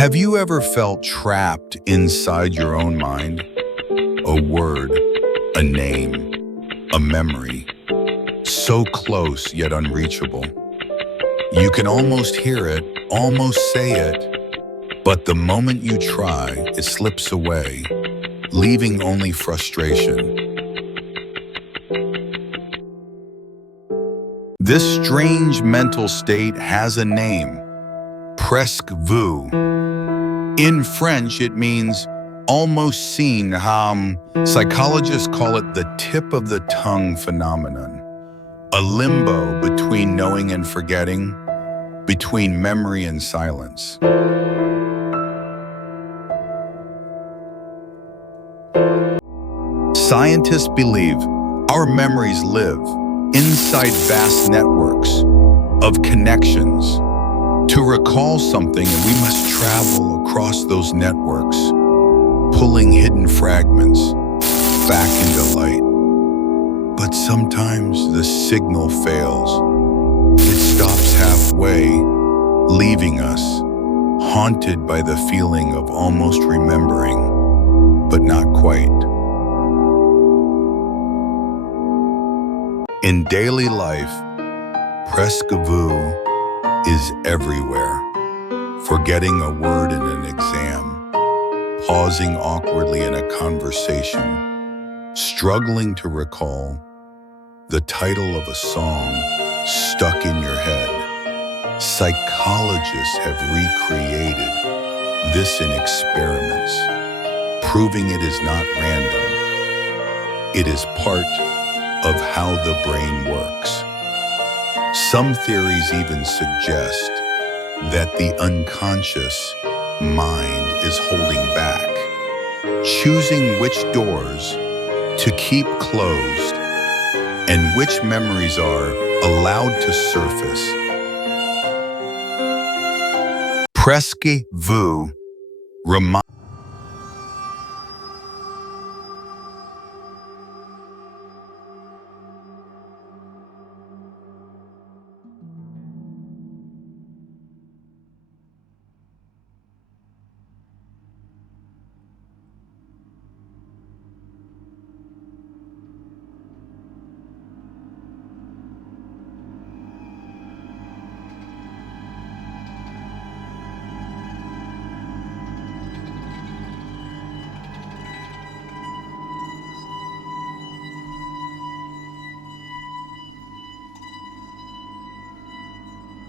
Have you ever felt trapped inside your own mind? A word, a name, a memory, so close yet unreachable. You can almost hear it, almost say it, but the moment you try, it slips away, leaving only frustration. This strange mental state has a name, Presque Vu. In French, it means almost seen. Psychologists call it the tip of the tongue phenomenon, a limbo between knowing and forgetting, between memory and silence. Scientists believe our memories live inside vast networks of connections. To recall something, we must travel across those networks, pulling hidden fragments back into light. But sometimes the signal fails. It stops halfway, leaving us haunted by the feeling of almost remembering, but not quite. In daily life, Presque Vu is everywhere. Forgetting a word in an exam, pausing awkwardly in a conversation, struggling to recall the title of a song stuck in your head. Psychologists have recreated this in experiments, proving it is not random. It is part of how the brain works. Some theories even suggest that the unconscious mind is holding back, choosing which doors to keep closed and which memories are allowed to surface. Presque Vu reminds